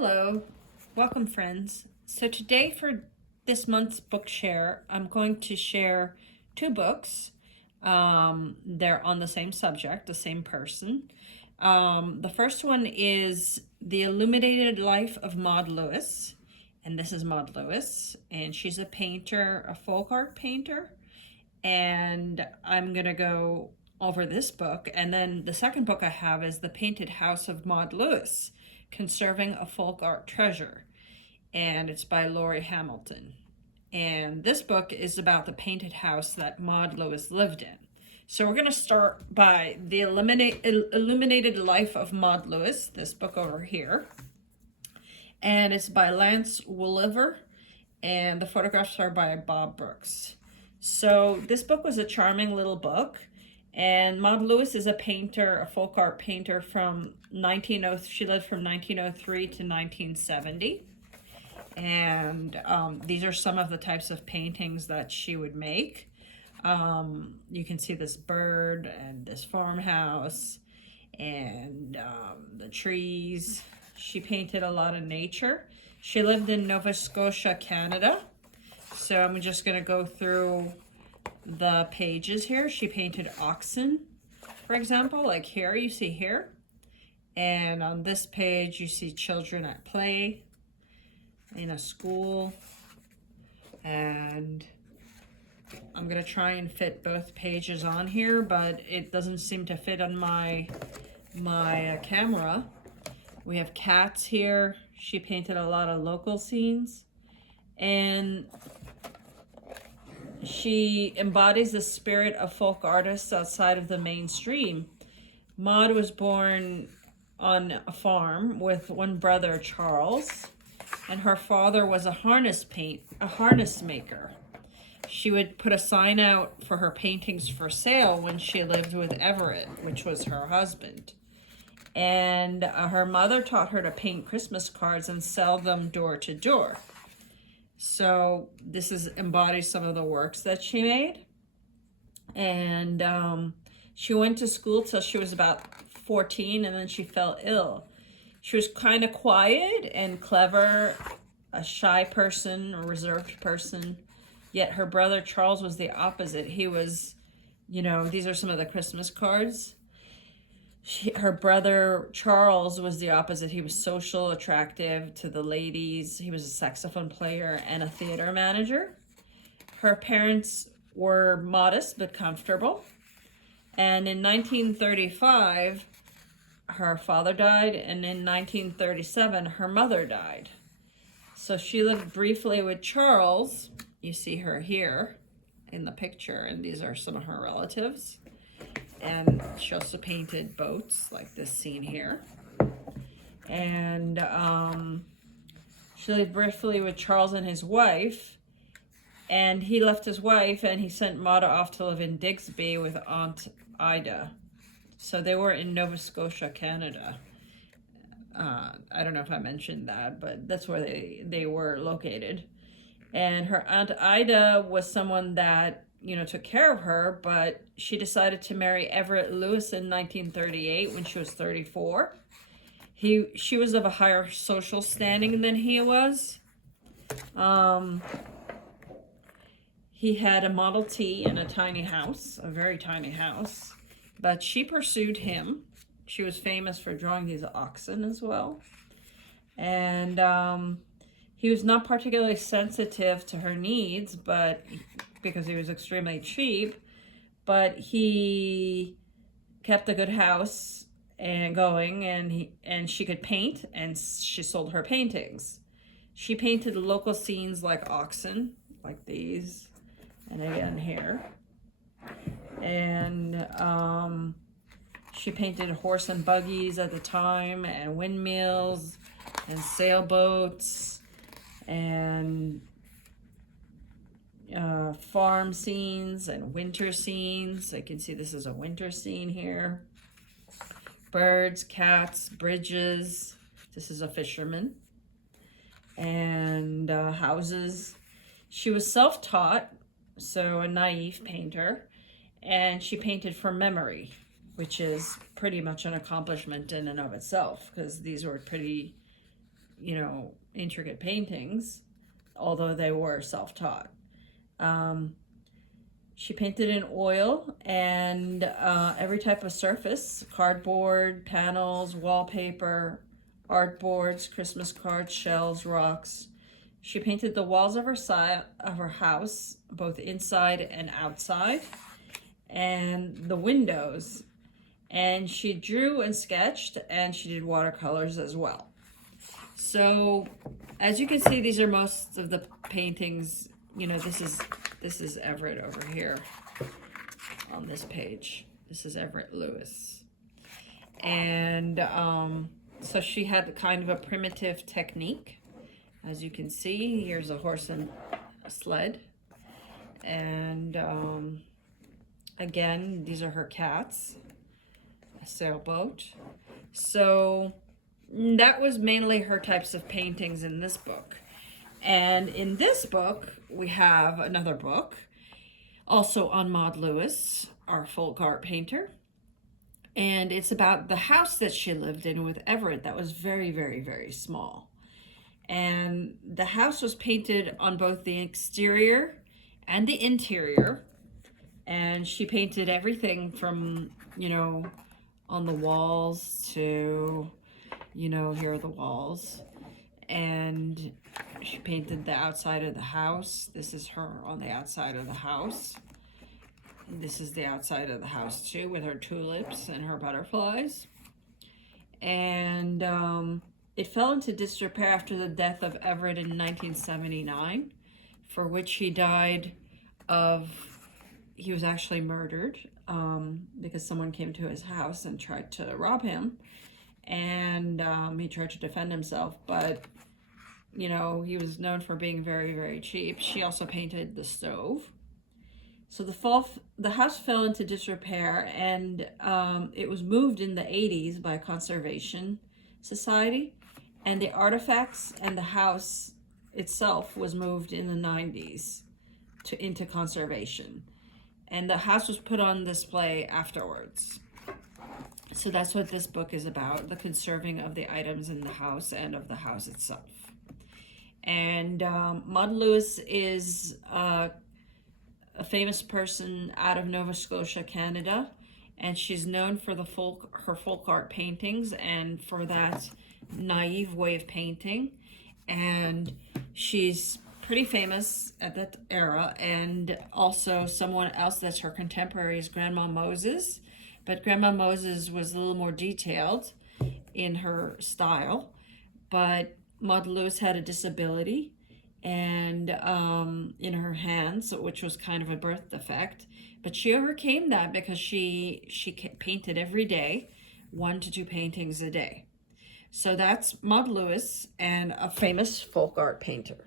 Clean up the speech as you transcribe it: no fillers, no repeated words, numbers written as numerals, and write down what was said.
Hello, welcome friends. So today for this month's book share, I'm going to share two books. They're on the same subject, the same person. The first one is The Illuminated Life of Maud Lewis. And this is Maud Lewis, and she's a painter, a folk art painter. And I'm gonna go over this book. And then the second book I have is The Painted House of Maud Lewis, Conserving a Folk Art Treasure, and it's by Laurie Hamilton. And this book is about the painted house that Maud Lewis lived in. So we're going to start by The Illuminated Life of Maud Lewis, this book over here. And it's by Lance Wooliver, and the photographs are by Bob Brooks. So this book was a charming little book. And Maud Lewis is a painter, a folk art painter from she lived from 1903 to 1970. And these are some of the types of paintings that she would make. You can see this bird and this farmhouse and the trees. She painted a lot of nature. She lived in Nova Scotia, Canada. So I'm just going to go through the pages here. She painted oxen, for example, like here, you see here. And on this page, you see children at play in a school. And I'm going to try and fit both pages on here, but it doesn't seem to fit on my camera. We have cats here. She painted a lot of local scenes. And she embodies the spirit of folk artists outside of the mainstream. Maud was born on a farm with one brother, Charles, and her father was a harness maker. She would put a sign out for her paintings for sale when she lived with Everett, which was her husband. And her mother taught her to paint Christmas cards and sell them door to door. So this embodies some of the works that she made. And she went to school till she was about 14, and then she fell ill. She was kind of quiet and clever, a shy person, a reserved person. Yet her brother Charles was the opposite. He was, these are some of the Christmas cards. Her brother Charles was the opposite. He was social, attractive to the ladies. He was a saxophone player and a theater manager. Her parents were modest but comfortable. And in 1935, her father died, and in 1937, her mother died. So she lived briefly with Charles. You see her here in the picture, and these are some of her relatives. And she also painted boats, like this scene here. And she lived briefly with Charles and his wife. And he left his wife, and he sent Maud off to live in Digsby with Aunt Ida. So they were in Nova Scotia, Canada. I don't know if I mentioned that, but that's where they were located. And her Aunt Ida was someone that took care of her, but she decided to marry Everett Lewis in 1938 when she was 34. She was of a higher social standing than he was. He had a Model T and a tiny house, a very tiny house, but she pursued him. She was famous for drawing these oxen as well. And he was not particularly sensitive to her needs, but because he was extremely cheap, but he kept a good house and going, and she could paint, and she sold her paintings. She painted local scenes like oxen, like these, and again here. And she painted horse and buggies at the time, and windmills, and sailboats, and farm scenes and winter scenes. I can see this is a winter scene here. Birds, cats, bridges. This is a fisherman. And houses. She was self-taught, so a naive painter. And she painted from memory, which is pretty much an accomplishment in and of itself, because these were pretty intricate paintings, although they were self-taught. She painted in oil and every type of surface: cardboard, panels, wallpaper, art boards, Christmas cards, shells, rocks. She painted the walls of her house, both inside and outside, and the windows. And she drew and sketched, and she did watercolors as well. So, as you can see, these are most of the paintings. This is Everett over here on this page. This is Everett Lewis. And so she had kind of a primitive technique. As you can see, here's a horse and a sled. And again, these are her cats, a sailboat. So that was mainly her types of paintings in this book. And in this book, we have another book, also on Maud Lewis, our folk art painter. And it's about the house that she lived in with Everett that was very, very, very small. And the house was painted on both the exterior and the interior. And she painted everything from, on the walls to, here are the walls. And she painted the outside of the house. This is her on the outside of the house. This is the outside of the house too, with her tulips and her butterflies. And it fell into disrepair after the death of Everett in 1979, for which he died of, he was actually murdered because someone came to his house and tried to rob him. And he tried to defend himself, but he was known for being very, very cheap. She also painted the stove. So the house fell into disrepair, and it was moved in the 80s by a conservation society, and the artifacts and the house itself was moved in the 90s into conservation. And the house was put on display afterwards. So that's what this book is about, the conserving of the items in the house and of the house itself. And Maud Lewis is a famous person out of Nova Scotia, Canada, and she's known for her folk art paintings and for that naive way of painting. And she's pretty famous at that era. And also someone else that's her contemporary is Grandma Moses. But Grandma Moses was a little more detailed in her style. But Maud Lewis had a disability and in her hands, which was kind of a birth defect. But she overcame that because she painted every day, 1 to 2 paintings a day. So that's Maud Lewis, and a famous folk art painter.